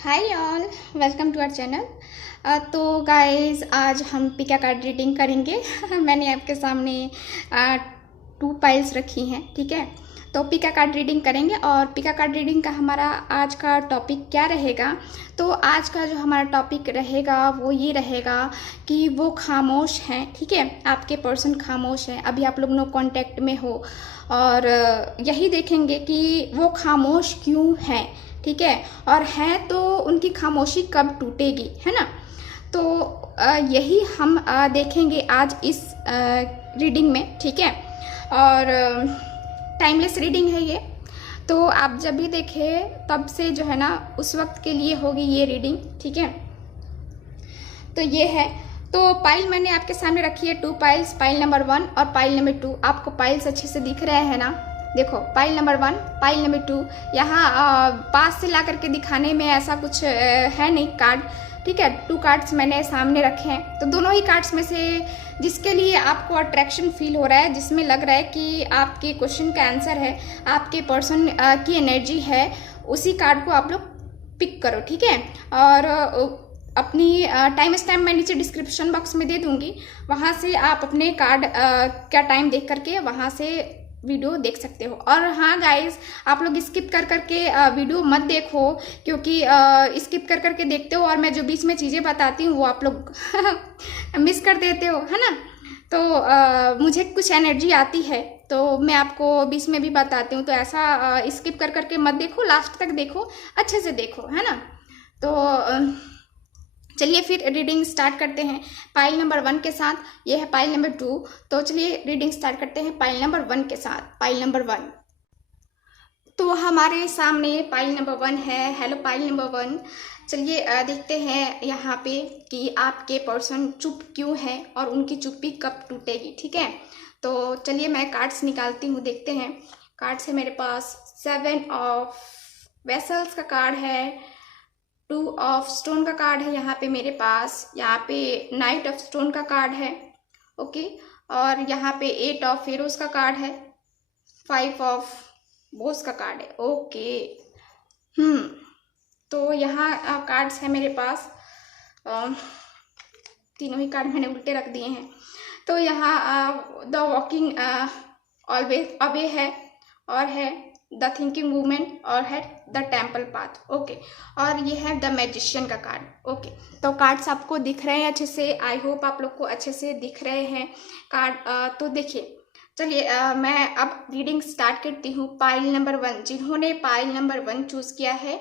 Hi all, welcome to our channel. तो guys आज हम पिका कार्ड रीडिंग करेंगे। मैंने आपके सामने 2 पाइल्स रखी हैं, ठीक है। तो पिका कार्ड रीडिंग करेंगे और पिका कार्ड रीडिंग का हमारा आज का टॉपिक क्या रहेगा। तो आज का जो हमारा टॉपिक रहेगा वो ये रहेगा कि वो खामोश हैं, ठीक है। आपके पर्सन खामोश हैं, अभी आप लोग नो कांटेक्ट में हो और यही देखेंगे कि वो खामोश क्यों हैं, ठीक है। और है तो उनकी खामोशी कब टूटेगी, है ना। तो यही हम देखेंगे आज इस रीडिंग में, ठीक है। और टाइमलेस रीडिंग है ये, तो आप जब भी देखें तब से जो है ना उस वक्त के लिए होगी ये रीडिंग, ठीक है। तो ये है, तो पाइल मैंने आपके सामने रखी है 2 पाइल्स, पाइल नंबर 1 और पाइल नंबर 2। आपको पाइल्स अच्छे से दिख रहे हैं ना। देखो पाइल नंबर 1, पाइल नंबर 2। यहाँ पास से ला करके दिखाने में ऐसा कुछ है नहीं कार्ड, ठीक है। 2 कार्ड्स मैंने सामने रखे हैं, तो दोनों ही कार्ड्स में से जिसके लिए आपको अट्रैक्शन फील हो रहा है, जिसमें लग रहा है कि आपके क्वेश्चन का आंसर है, आपके पर्सन की एनर्जी है, उसी कार्ड को आप लोग पिक करो, ठीक है। और अपनी टाइम स्टैम्प मैं नीचे डिस्क्रिप्शन बॉक्स में दे दूंगी, वहाँ से आप अपने कार्ड का टाइम देख करके वहाँ से वीडियो देख सकते हो। और हाँ गाइस, आप लोग स्किप कर करके वीडियो मत देखो, क्योंकि स्किप कर करके देखते हो और मैं जो बीच में चीज़ें बताती हूँ वो आप लोग मिस कर देते हो, है ना। तो मुझे कुछ एनर्जी आती है तो मैं आपको बीच में भी बताती हूँ, तो ऐसा स्किप कर करके मत देखो, लास्ट तक देखो, अच्छे से देखो, है ना। तो चलिए फिर रीडिंग स्टार्ट करते हैं पाइल नंबर 1 के साथ। ये है पाइल नंबर 2, तो चलिए रीडिंग स्टार्ट करते हैं पाइल नंबर 1 के साथ। पाइल नंबर 1, तो हमारे सामने पाइल नंबर 1 है। हेलो पाइल नंबर 1, चलिए देखते हैं यहाँ पे कि आपके पर्सन चुप क्यों है और उनकी चुप्पी कब टूटेगी, ठीक है। तो चलिए मैं कार्ड्स निकालती हूँ, देखते हैं। कार्ड्स है मेरे पास 7 ऑफ वेसल्स का कार्ड है, 2 ऑफ स्टोन का कार्ड है यहाँ पे मेरे पास, यहाँ पे नाइट ऑफ स्टोन का कार्ड है, ओके। और यहाँ पे 8 ऑफ फेरोज का कार्ड है, 5 ऑफ बोस का कार्ड है, ओके। तो यहाँ कार्ड्स है मेरे पास, तीनों ही कार्ड मैंने उल्टे रख दिए हैं। तो यहाँ द वॉकिंग ऑलवेज अवे है, और है द थिंकिंग वूमेन, और है द टेम्पल पाथ, ओके। और ये है द मैजिशियन का कार्ड, ओके। तो कार्ड्स आपको दिख रहे हैं अच्छे से, आई होप आप लोग को अच्छे से दिख रहे हैं कार्ड। तो देखिए, चलिए मैं अब रीडिंग स्टार्ट करती हूँ। पाइल नंबर 1, जिन्होंने पाइल नंबर 1 चूज किया है,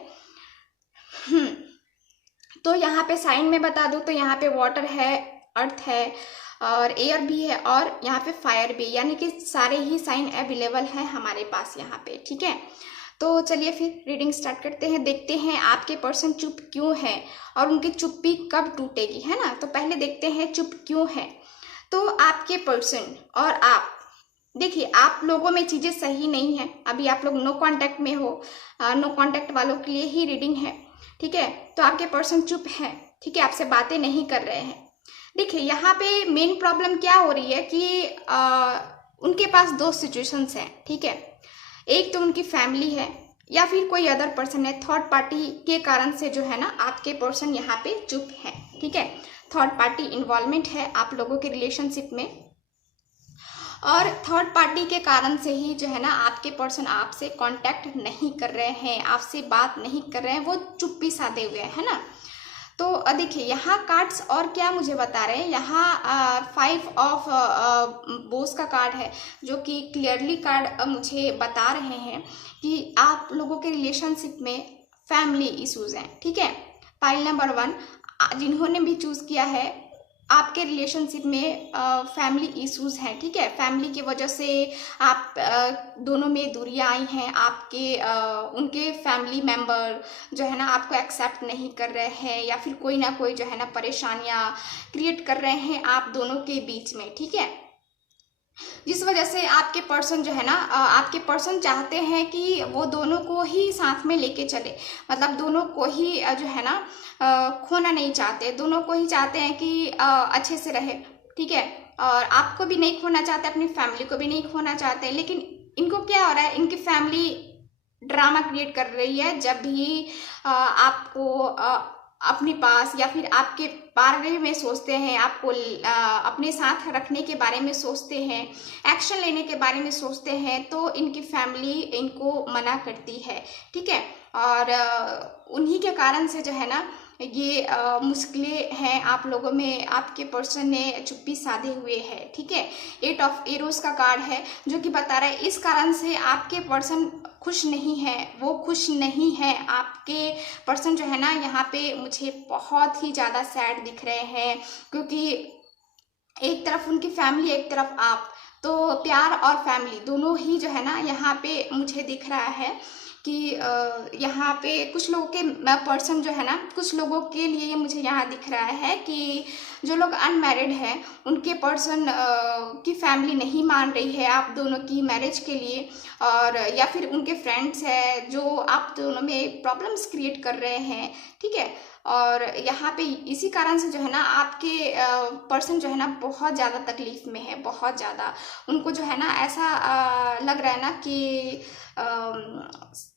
तो यहाँ पे साइन में बता दूँ तो यहाँ पे वाटर है, अर्थ है और एयर भी है, और यहाँ पे फायर भी, यानी कि सारे ही साइन अवेलेबल हैं हमारे पास यहाँ पे, ठीक है। तो चलिए फिर रीडिंग स्टार्ट करते हैं, देखते हैं आपके पर्सन चुप क्यों है और उनकी चुप्पी कब टूटेगी, है ना। तो पहले देखते हैं चुप क्यों है। तो आपके पर्सन और आप, देखिए आप लोगों में चीज़ें सही नहीं है, अभी आप लोग नो कांटेक्ट में हो, नो कांटेक्ट वालों के लिए ही रीडिंग है, ठीक है। तो आपके पर्सन चुप है, ठीक है, आपसे बातें नहीं कर रहे हैं। देखिए यहाँ पे मेन प्रॉब्लम क्या हो रही है कि उनके पास 2 सिचुएशंस हैं, ठीक है। एक तो उनकी फैमिली है या फिर कोई अदर पर्सन है, थर्ड पार्टी के कारण से जो है ना आपके पर्सन यहाँ पे चुप है, ठीक है। थर्ड पार्टी इन्वॉल्वमेंट है आप लोगों के रिलेशनशिप में, और थर्ड पार्टी के कारण से ही जो है ना आपके पर्सन आपसे कांटेक्ट नहीं कर रहे हैं, आपसे बात नहीं कर रहे हैं, वो चुप्पी साधे हुए हैं, है ना। तो देखिए यहाँ कार्ड्स और क्या मुझे बता रहे हैं, यहाँ 5 ऑफ बोस का कार्ड है, जो कि क्लियरली कार्ड मुझे बता रहे हैं कि आप लोगों के रिलेशनशिप में फैमिली इश्यूज हैं, ठीक है। पाइल नंबर 1 जिन्होंने भी चूज किया है, आपके रिलेशनशिप में फैमिली इश्यूज हैं, ठीक है। फैमिली की वजह से आप दोनों में दूरियां आई हैं, आपके उनके फैमिली मेंबर जो है ना आपको एक्सेप्ट नहीं कर रहे हैं, या फिर कोई ना कोई जो है ना परेशानियां क्रिएट कर रहे हैं आप दोनों के बीच में, ठीक है। जिस वजह से आपके पर्सन जो है ना आपके पर्सन चाहते हैं कि वो दोनों को ही साथ में लेके चले, मतलब दोनों को ही जो है ना खोना नहीं चाहते, दोनों को ही चाहते हैं कि अच्छे से रहे, ठीक है। और आपको भी नहीं खोना चाहते, अपनी फैमिली को भी नहीं खोना चाहते, लेकिन इनको क्या हो रहा है, इनकी फैमिली ड्रामा क्रिएट कर रही है। जब भी आपको अपने पास या फिर आपके बारे में सोचते हैं, आपको अपने साथ रखने के बारे में सोचते हैं, एक्शन लेने के बारे में सोचते हैं, तो इनकी फैमिली इनको मना करती है, ठीक है। और उन्हीं के कारण से जो है ना ये मुश्किलें हैं आप लोगों में, आपके पर्सन ने चुप्पी साधे हुए है, ठीक है। 8 ऑफ एरोस का कार्ड है जो कि बता रहा है इस कारण से आपके पर्सन खुश नहीं है, वो खुश नहीं है। आपके पर्सन जो है ना यहाँ पे मुझे बहुत ही ज़्यादा सैड दिख रहे हैं, क्योंकि एक तरफ उनकी फैमिली, एक तरफ आप, तो प्यार और फैमिली दोनों ही जो है ना यहाँ पे मुझे दिख रहा है कि यहाँ पे कुछ लोगों के पर्सन जो है ना, कुछ लोगों के लिए ये मुझे यहाँ दिख रहा है कि जो लोग अनमैरिड हैं उनके पर्सन की फैमिली नहीं मान रही है आप दोनों की मैरिज के लिए, और या फिर उनके फ्रेंड्स हैं जो आप दोनों में प्रॉब्लम्स क्रिएट कर रहे हैं, ठीक है। और यहाँ पे इसी कारण से जो है ना आपके पर्सन जो है ना बहुत ज़्यादा तकलीफ में है, बहुत ज़्यादा। उनको जो है ना ऐसा लग रहा है ना कि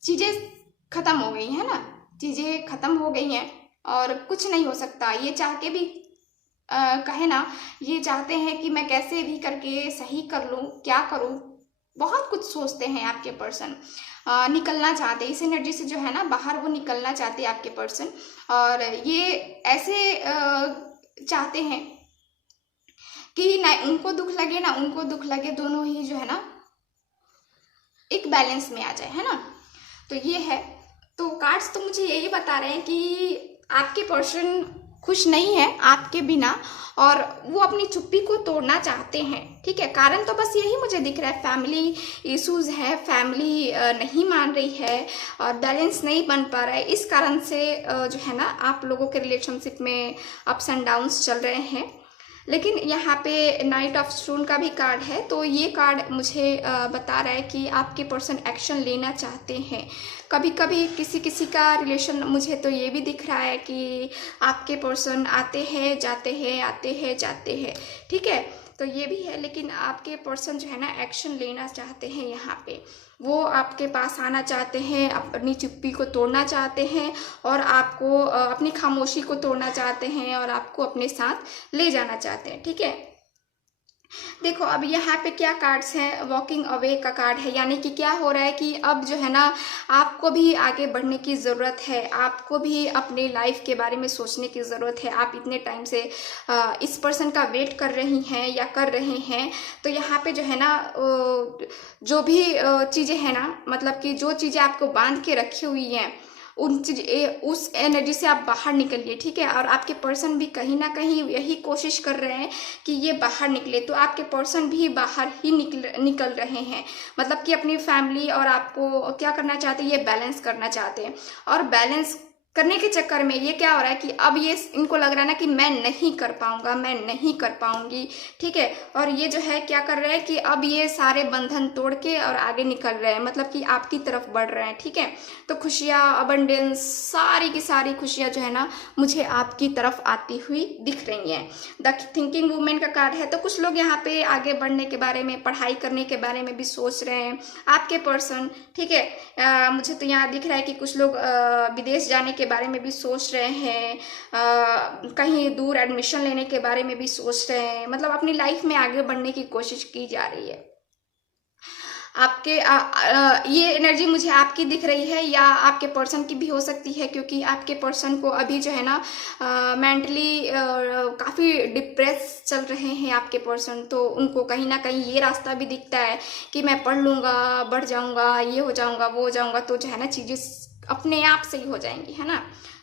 चीज़ें ख़त्म हो गई हैं ना, चीज़ें ख़त्म हो गई हैं और कुछ नहीं हो सकता। ये चाह के भी कहे ना, ये चाहते हैं कि मैं कैसे भी करके सही कर लूँ, क्या करूँ, बहुत कुछ सोचते हैं आपके पर्सन। निकलना चाहते इस एनर्जी से जो है ना बाहर, वो निकलना चाहते हैं आपके पर्सन। और ये ऐसे चाहते हैं कि ना उनको दुख लगे ना उनको दुख लगे, दोनों ही जो है ना एक बैलेंस में आ जाए, है ना। तो ये है, तो कार्ड्स तो मुझे यही बता रहे हैं कि आपके पर्सन खुश नहीं है आपके बिना और वो अपनी चुप्पी को तोड़ना चाहते हैं, ठीक है। कारण तो बस यही मुझे दिख रहा है, फैमिली इश्यूज है, फैमिली नहीं मान रही है और बैलेंस नहीं बन पा रहा है। इस कारण से जो है ना आप लोगों के रिलेशनशिप में अप्स एंड डाउन्स चल रहे हैं। लेकिन यहाँ पे नाइट ऑफ स्टोन का भी कार्ड है, तो ये कार्ड मुझे बता रहा है कि आपके पर्सन एक्शन लेना चाहते हैं। कभी कभी किसी किसी का रिलेशन, मुझे तो ये भी दिख रहा है कि आपके पर्सन आते हैं जाते हैं, आते हैं जाते हैं, ठीक है। तो ये भी है, लेकिन आपके पर्सन जो है ना एक्शन लेना चाहते हैं। यहाँ पे वो आपके पास आना चाहते हैं, अपनी चुप्पी को तोड़ना चाहते हैं और आपको अपनी खामोशी को तोड़ना चाहते हैं और आपको अपने साथ ले जाना चाहते हैं, ठीक है। देखो अब यहाँ पे क्या कार्ड्स हैं, वॉकिंग अवे का कार्ड है, यानी कि क्या हो रहा है कि अब जो है ना आपको भी आगे बढ़ने की ज़रूरत है, आपको भी अपने लाइफ के बारे में सोचने की ज़रूरत है। आप इतने टाइम से इस पर्सन का वेट कर रही हैं या कर रहे हैं, तो यहाँ पे जो है ना जो भी चीज़ें हैं ना, मतलब कि जो चीज़ें आपको बांध के रखी हुई हैं उस एनर्जी से आप बाहर निकलिए, ठीक है। और आपके पर्सन भी कहीं ना कहीं यही कोशिश कर रहे हैं कि ये बाहर निकले, तो आपके पर्सन भी बाहर ही निकल रहे हैं। मतलब कि अपनी फैमिली और आपको क्या करना चाहते हैं, ये बैलेंस करना चाहते हैं। और बैलेंस करने के चक्कर में ये क्या हो रहा है कि अब ये इनको लग रहा है ना कि मैं नहीं कर पाऊंगा, मैं नहीं कर पाऊंगी, ठीक है। और ये जो है क्या कर रहे हैं कि अब ये सारे बंधन तोड़ के और आगे निकल रहे हैं, मतलब कि आपकी तरफ बढ़ रहे हैं, ठीक है। तो खुशियाँ, अबंडेंस, सारी की सारी खुशियाँ जो है ना मुझे आपकी तरफ आती हुई दिख रही हैं। द थिंकिंग वुमेन का कार्ड है, तो कुछ लोग यहाँ पे आगे बढ़ने के बारे में, पढ़ाई करने के बारे में भी सोच रहे हैं आपके पर्सन, ठीक है। मुझे तो यहाँ दिख रहा है कि कुछ लोग विदेश जाने के बारे में भी सोच रहे हैं, कहीं दूर एडमिशन लेने के बारे में भी सोच रहे हैं, मतलब अपनी लाइफ में आगे बढ़ने की कोशिश की जा रही है। आपके ये एनर्जी मुझे आपकी दिख रही है या आपके पर्सन की भी हो सकती है, क्योंकि आपके पर्सन को अभी जो है ना मेंटली काफ़ी डिप्रेस चल रहे हैं आपके पर्सन। तो उनको कहीं ना कहीं ये रास्ता भी दिखता है कि मैं पढ़ लूँगा, बढ़ जाऊँगा, ये हो जाऊँगा, वो हो जाऊँगा, तो जो है ना चीज़ें अपने आप से ही हो जाएंगी, है ना।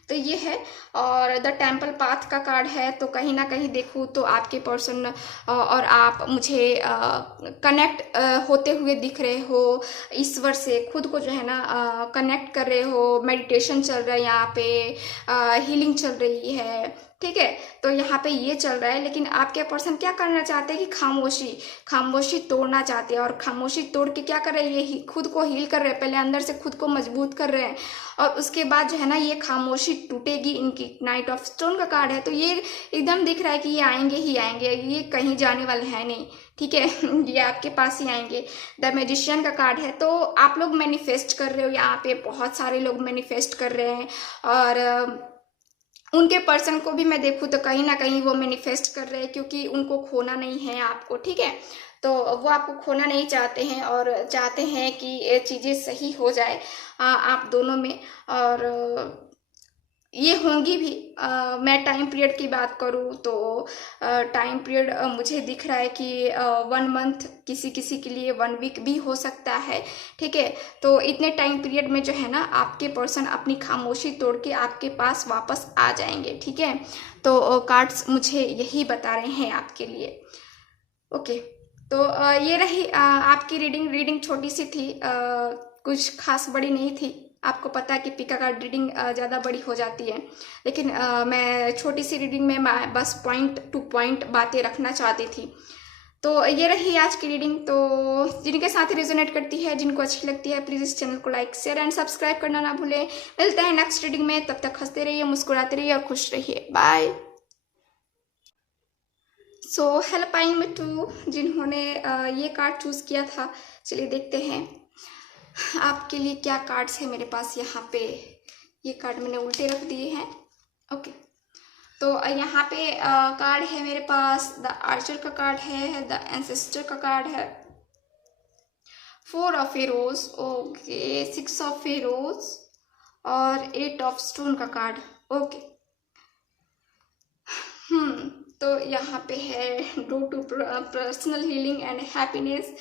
तो ये है। और द टेम्पल पाथ का कार्ड है, तो कहीं ना कहीं देखूँ तो आपके पर्सन और आप मुझे कनेक्ट होते हुए दिख रहे हो, ईश्वर से खुद को जो है ना कनेक्ट कर रहे हो। मेडिटेशन चल रहा है यहाँ पे, हीलिंग चल रही है, ठीक है। तो यहाँ पे ये चल रहा है, लेकिन आपके पर्सन क्या करना चाहते हैं कि खामोशी तोड़ना चाहते हैं, और खामोशी तोड़ के क्या कर रहे हैं, ये खुद को हील कर रहे हैं, पहले अंदर से खुद को मजबूत कर रहे हैं, और उसके बाद जो है ना ये खामोशी टूटेगी इनकी। नाइट ऑफ स्टोन का कार्ड है, तो ये एकदम दिख रहा है कि ये आएंगे ही आएंगे, ये कहीं जाने वाले हैं नहीं, ठीक है। ये आपके पास ही आएंगे। द मैजिशियन का कार्ड है, तो आप लोग मैनिफेस्ट कर रहे हो, यहाँ पे बहुत सारे लोग मैनिफेस्ट कर रहे हैं, और उनके पर्सन को भी मैं देखूँ तो कहीं ना कहीं वो मैनिफेस्ट कर रहे हैं, क्योंकि उनको खोना नहीं है आपको, ठीक है। तो वो आपको खोना नहीं चाहते हैं, और चाहते हैं कि ये चीज़ें सही हो जाए आप दोनों में, और ये होंगी भी। मैं टाइम पीरियड की बात करूँ तो टाइम पीरियड मुझे दिख रहा है कि 1 मंथ, किसी किसी के लिए 1 वीक भी हो सकता है, ठीक है। तो इतने टाइम पीरियड में जो है ना आपके पर्सन अपनी खामोशी तोड़ के आपके पास वापस आ जाएंगे, ठीक है। तो कार्ड्स मुझे यही बता रहे हैं आपके लिए। ओके, तो ये रही आपकी रीडिंग छोटी सी थी, कुछ खास बड़ी नहीं थी। आपको पता है कि पिका कार्ड रीडिंग ज़्यादा बड़ी हो जाती है, लेकिन मैं छोटी सी रीडिंग में मैं बस पॉइंट टू पॉइंट बातें रखना चाहती थी। तो ये रही आज की रीडिंग। तो जिनके साथ रेजोनेट करती है, जिनको अच्छी लगती है, प्लीज़ इस चैनल को लाइक, शेयर एंड सब्सक्राइब करना ना भूलें। मिलते हैं नेक्स्ट रीडिंग में, तब तक हंसते रहिए, मुस्कुराते रहिए और खुश रहिए। बाय। सो हेल्प आई मिट्टू, जिन्होंने ये कार्ड चूज़ किया था, चलिए देखते हैं आपके लिए क्या कार्ड्स है मेरे पास। यहाँ पे ये कार्ड मैंने उल्टे रख दिए हैं। ओके, तो यहाँ पे कार्ड है मेरे पास, द आर्चर का कार्ड है, द एंसेस्टर का कार्ड है, 4 of arrows, okay, 6 of arrows और 8 ऑफ स्टोन का कार्ड। ओके, तो यहाँ पे है due to personal healing and happiness,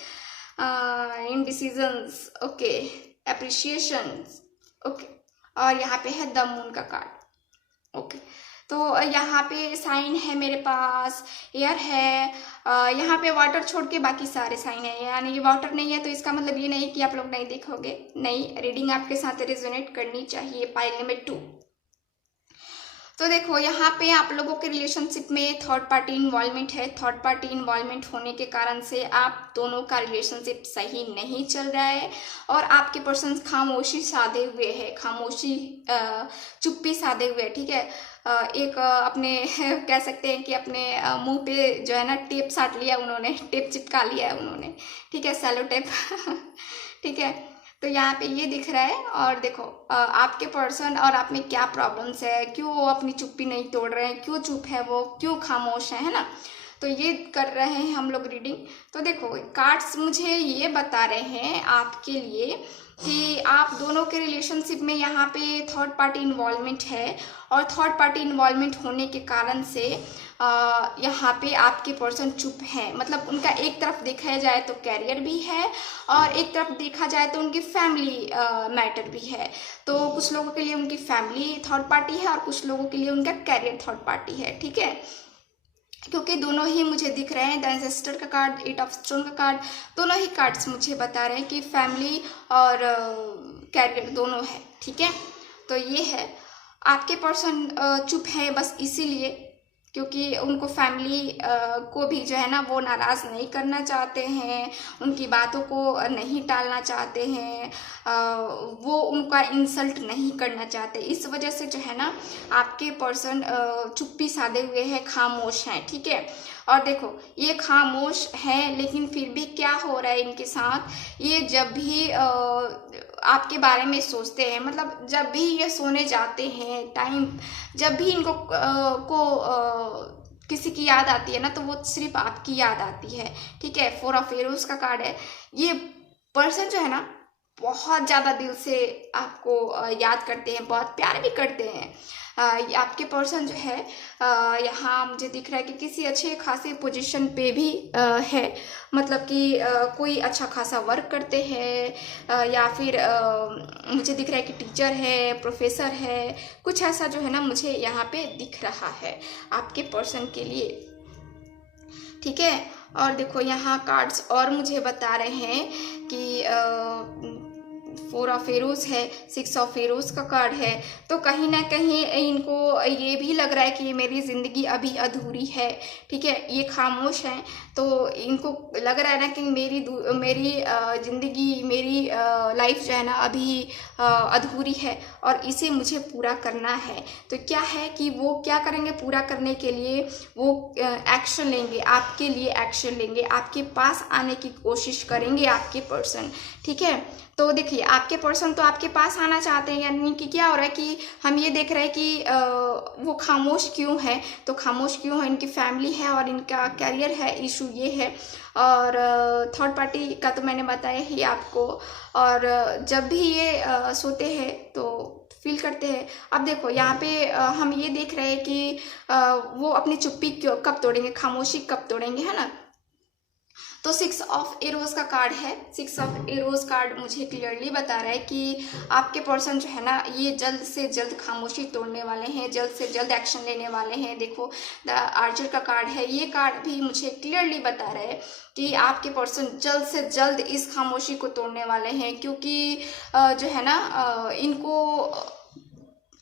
indecisions, okay, appreciations, okay, और यहाँ पे है द मून का कार्ड। ओके, तो यहाँ पे साइन है मेरे पास, एयर है, यहाँ पे वाटर छोड़ के बाकी सारे साइन है, यानी ये वाटर नहीं है तो इसका मतलब ये नहीं कि आप लोग नहीं देखोगे, नहीं, रीडिंग आपके साथ रेजोनेट करनी चाहिए। Pile number 2। तो देखो यहाँ पे आप लोगों के रिलेशनशिप में थर्ड पार्टी इन्वॉल्वमेंट है। थर्ड पार्टी इन्वॉल्वमेंट होने के कारण से आप दोनों का रिलेशनशिप सही नहीं चल रहा है, और आपके पर्सन खामोशी साधे हुए है, खामोशी चुप्पी साधे हुए, ठीक है। एक अपने कह सकते हैं कि अपने मुंह पे जो है ना टेप साट लिया उन्होंने, टेप चिपका लिया है उन्होंने, ठीक है, सेलो टेप ठीक है। तो यहाँ पे ये दिख रहा है, और देखो आपके पर्सन और आप में क्या प्रॉब्लम्स है, क्यों वो अपनी चुप्पी नहीं तोड़ रहे हैं, क्यों चुप है वो, क्यों खामोश है ना। तो ये कर रहे हैं हम लोग रीडिंग। तो देखो कार्ड्स मुझे ये बता रहे हैं आपके लिए कि आप दोनों के रिलेशनशिप में यहाँ पे थर्ड पार्टी इन्वॉल्वमेंट है, और थर्ड पार्टी इन्वॉल्वमेंट होने के कारण से यहाँ पे आपके पर्सन चुप हैं। मतलब उनका एक तरफ देखा जाए तो कैरियर भी है, और एक तरफ देखा जाए तो उनकी फैमिली मैटर भी है। तो कुछ लोगों के लिए उनकी फैमिली थर्ड पार्टी है, और कुछ लोगों के लिए उनका कैरियर थर्ड पार्टी है, ठीक है। क्योंकि दोनों ही मुझे दिख रहे हैं, द एंसेस्टर का कार्ड, 8 ऑफ स्टोन का कार्ड, दोनों ही कार्ड्स मुझे बता रहे हैं कि फैमिली और कैरियर दोनों है, ठीक है। तो ये है, आपके पर्सन चुप है बस इसीलिए क्योंकि उनको फैमिली को भी जो है ना वो नाराज़ नहीं करना चाहते हैं, उनकी बातों को नहीं टालना चाहते हैं, वो उनका इंसल्ट नहीं करना चाहते। इस वजह से जो है ना आपके पर्सन चुप्पी साधे हुए हैं, खामोश हैं, ठीक है। और देखो ये खामोश हैं, लेकिन फिर भी क्या हो रहा है इनके साथ, ये जब भी आपके बारे में सोचते हैं, मतलब जब भी ये सोने जाते हैं टाइम, जब भी इनको किसी की याद आती है ना, तो वो सिर्फ आपकी याद आती है, ठीक है। 4 ऑफ एरोज का कार्ड है। ये पर्सन जो है ना बहुत ज़्यादा दिल से आपको याद करते हैं, बहुत प्यार भी करते हैं। आपके पर्सन जो है यहाँ मुझे दिख रहा है कि किसी अच्छे खासे पोजीशन पे भी है, मतलब कि कोई अच्छा खासा वर्क करते हैं, या फिर मुझे दिख रहा है कि टीचर है, प्रोफेसर है, कुछ ऐसा जो है ना मुझे यहाँ पे दिख रहा है आपके पर्सन के लिए, ठीक है। और देखो यहाँ कार्ड्स और मुझे बता रहे हैं कि 4 ऑफ एरोज है, 6 ऑफ एरोज का कार्ड है। तो कहीं ना कहीं इनको ये भी लग रहा है कि मेरी ज़िंदगी अभी अधूरी है, ठीक है। ये खामोश हैं, तो इनको लग रहा है ना कि मेरी ज़िंदगी, मेरी लाइफ जो है ना अभी अधूरी है और इसे मुझे पूरा करना है। तो क्या है कि वो क्या करेंगे, पूरा करने के लिए वो एक्शन लेंगे, आपके लिए एक्शन लेंगे, आपके पास आने की कोशिश करेंगे आपके पर्सन, ठीक है। तो देखिए आपके पर्सन तो आपके पास आना चाहते हैं, यानी कि क्या हो रहा है कि हम ये देख रहे हैं कि वो खामोश क्यों है। तो खामोश क्यों है, इनकी फैमिली है और इनका करियर है, इशू ये है। और थर्ड पार्टी का तो मैंने बताया ही आपको। और जब भी ये सोते हैं तो फील करते हैं। अब देखो यहाँ पे हम ये देख रहे हैं कि वो अपनी चुप्पी कब तोड़ेंगे, खामोशी कब तोड़ेंगे, है ना। तो 6 ऑफ एरोज का कार्ड है। 6 ऑफ एरोज कार्ड मुझे क्लियरली बता रहा है कि आपके पर्सन जो है ना ये जल्द से जल्द खामोशी तोड़ने वाले हैं, जल्द से जल्द एक्शन लेने वाले हैं। देखो द आर्चर का कार्ड है, ये कार्ड भी मुझे क्लियरली बता रहा है कि आपके पर्सन जल्द से जल्द इस खामोशी को तोड़ने वाले हैं, क्योंकि जो है ना इनको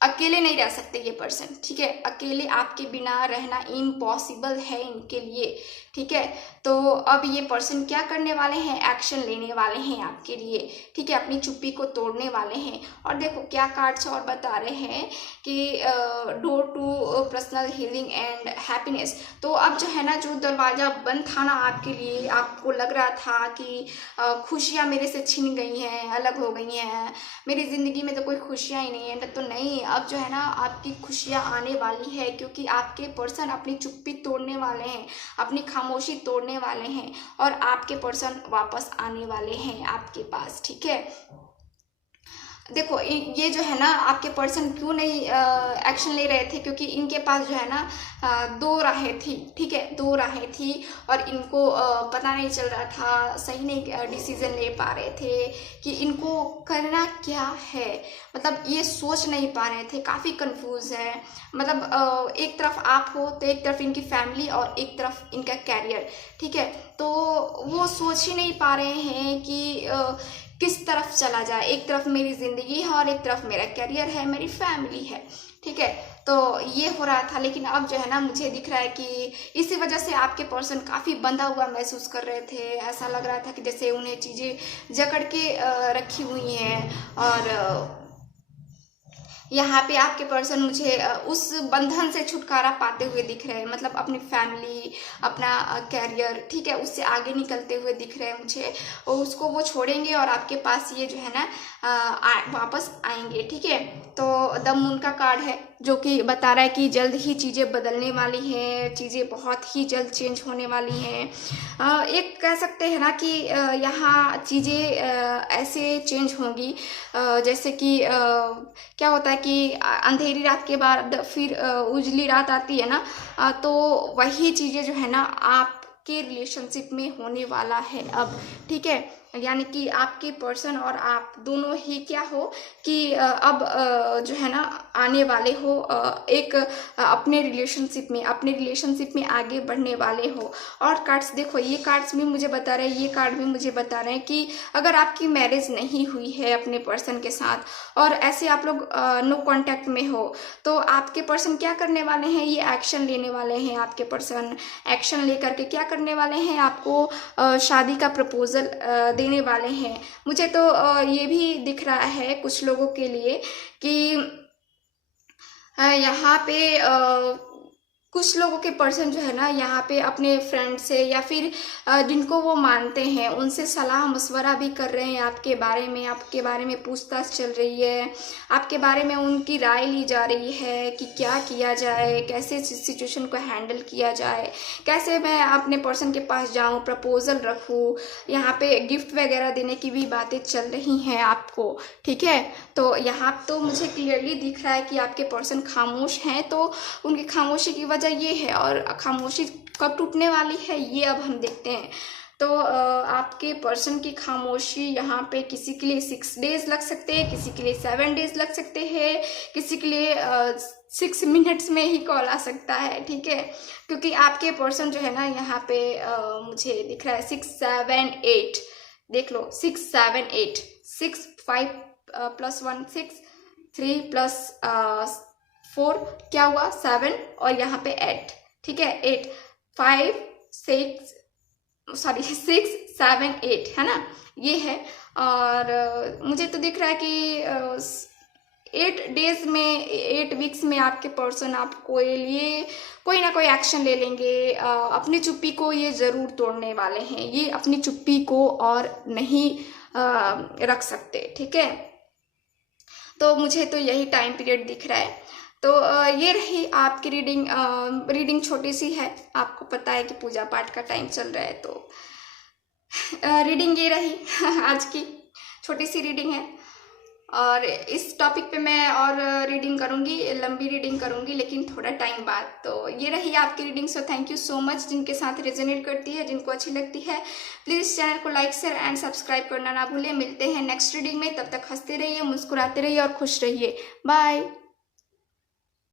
अकेले नहीं रह सकते ये पर्सन, ठीक है। अकेले आपके बिना रहना इम्पॉसिबल है इनके लिए, ठीक है। तो अब ये पर्सन क्या करने वाले हैं, एक्शन लेने वाले हैं आपके लिए, ठीक है, अपनी चुप्पी को तोड़ने वाले हैं। और देखो क्या कार्ड्स और बता रहे हैं कि door to personal healing and happiness. तो अब जो है ना जो दरवाज़ा बंद था ना आपके लिए, आपको लग रहा था कि खुशियाँ मेरे से छिन गई हैं, अलग हो गई हैं, मेरी ज़िंदगी में तो कोई खुशियाँ ही नहीं है, तो नहीं, अब जो है ना आपकी खुशियाँ आने वाली है, क्योंकि आपके पर्सन अपनी चुप्पी तोड़ने वाले हैं, अपनी खामोशी तोड़ने वाले हैं और आपके पर्सन वापस आने वाले हैं आपके पास, ठीक है। देखो ये जो है ना आपके पर्सन क्यों नहीं एक्शन ले रहे थे, क्योंकि इनके पास जो है ना 2 राहें थी, ठीक है, 2 राहें थी और इनको पता नहीं चल रहा था, सही नहीं डिसीजन ले पा रहे थे कि इनको करना क्या है। मतलब ये सोच नहीं पा रहे थे, काफ़ी कंफ्यूज है। मतलब एक तरफ आप हो तो एक तरफ इनकी फैमिली और एक तरफ इनका कैरियर, ठीक है। तो वो सोच ही नहीं पा रहे हैं कि किस तरफ चला जाए। एक तरफ मेरी ज़िंदगी है और एक तरफ मेरा करियर है, मेरी फैमिली है, ठीक है। तो ये हो रहा था, लेकिन अब जो है ना मुझे दिख रहा है कि इसी वजह से आपके पर्सन काफ़ी बंधा हुआ महसूस कर रहे थे। ऐसा लग रहा था कि जैसे उन्हें चीज़ें जकड़ के रखी हुई हैं। और यहाँ पे आपके पर्सन मुझे उस बंधन से छुटकारा पाते हुए दिख रहे हैं, मतलब अपनी फैमिली, अपना कैरियर, ठीक है, उससे आगे निकलते हुए दिख रहे हैं मुझे। और उसको वो छोड़ेंगे और आपके पास ये जो है ना वापस आएंगे, ठीक है। तो द मून का कार्ड है जो कि बता रहा है कि जल्द ही चीज़ें बदलने वाली हैं, चीज़ें बहुत ही जल्द चेंज होने वाली हैं। एक कह सकते हैं ना कि यहाँ चीज़ें ऐसे चेंज होंगी जैसे कि क्या होता है कि अंधेरी रात के बाद फिर उजली रात आती है ना, तो वही चीज़ें जो है ना आपके रिलेशनशिप में होने वाला है अब, ठीक है। यानी कि आपके पर्सन और आप दोनों ही क्या हो कि अब जो है ना आने वाले हो एक अपने रिलेशनशिप में आगे बढ़ने वाले हो। और कार्ड्स देखो, ये कार्ड्स भी मुझे बता रहे हैं, ये कार्ड भी मुझे बता रहे हैं कि अगर आपकी मैरिज नहीं हुई है अपने पर्सन के साथ और ऐसे आप लोग नो कांटेक्ट में हो, तो आपके पर्सन क्या करने वाले हैं, ये एक्शन लेने वाले हैं। आपके पर्सन एक्शन लेकर के क्या करने वाले हैं, आपको शादी का प्रपोजल देने वाले हैं। मुझे तो ये भी दिख रहा है कुछ लोगों के लिए कि यहाँ पे कुछ लोगों के पर्सन जो है ना यहाँ पे अपने फ्रेंड से या फिर जिनको वो मानते हैं उनसे सलाह मशवरा भी कर रहे हैं आपके बारे में पूछताछ चल रही है, आपके बारे में उनकी राय ली जा रही है कि क्या किया जाए, कैसे सिचुएशन को हैंडल किया जाए, कैसे मैं अपने पर्सन के पास जाऊं, प्रपोजल रखूं। यहाँ पे गिफ्ट वगैरह देने की भी बातें चल रही हैं आपको, ठीक है। तो यहाँ तो मुझे क्लियरली दिख रहा है कि आपके पर्सन खामोश हैं, तो उनकी खामोशी की वजह ये है। और खामोशी कब टूटने वाली है ये अब हम देखते हैं। तो आपके पर्सन की खामोशी यहाँ पे किसी के लिए 6 डेज लग सकते हैं, किसी के लिए 7 डेज लग सकते हैं, किसी के लिए 6 मिनट्स में ही कॉल आ सकता है, ठीक है। क्योंकि आपके पर्सन जो है ना यहाँ पे मुझे दिख रहा है 6 7 8, देख लो 6 7 8 6, 5 + 1 6, 3 + 4 क्या हुआ 7 और यहाँ पे 8, ठीक है 8, 5 6 6 7 8 है ना, ये है। और मुझे तो दिख रहा है कि 8 डेज में 8 वीक्स में आपके पर्सन आपको लिए कोई ना कोई एक्शन ले लेंगे। अपनी चुप्पी को ये ज़रूर तोड़ने वाले हैं, ये अपनी चुप्पी को और नहीं रख सकते, ठीक है। तो मुझे तो यही टाइम पीरियड दिख रहा है। तो ये रही आपकी रीडिंग। रीडिंग छोटी सी है, आपको पता है कि पूजा पाठ का टाइम चल रहा है, तो रीडिंग ये रही आज की छोटी सी रीडिंग है। और इस टॉपिक पे मैं और रीडिंग करूँगी, लंबी रीडिंग करूँगी, लेकिन थोड़ा टाइम बाद। तो ये रही आपकी reading. So thank you so much. जिनके साथ रेजोनेट करती है, जिनको अच्छी लगती है, प्लीज़ चैनल को लाइक शेयर एंड सब्सक्राइब करना ना भूलें। मिलते हैं नेक्स्ट रीडिंग में, तब तक हंसते रहिए, मुस्कुराते रहिए और खुश रहिए। बाय।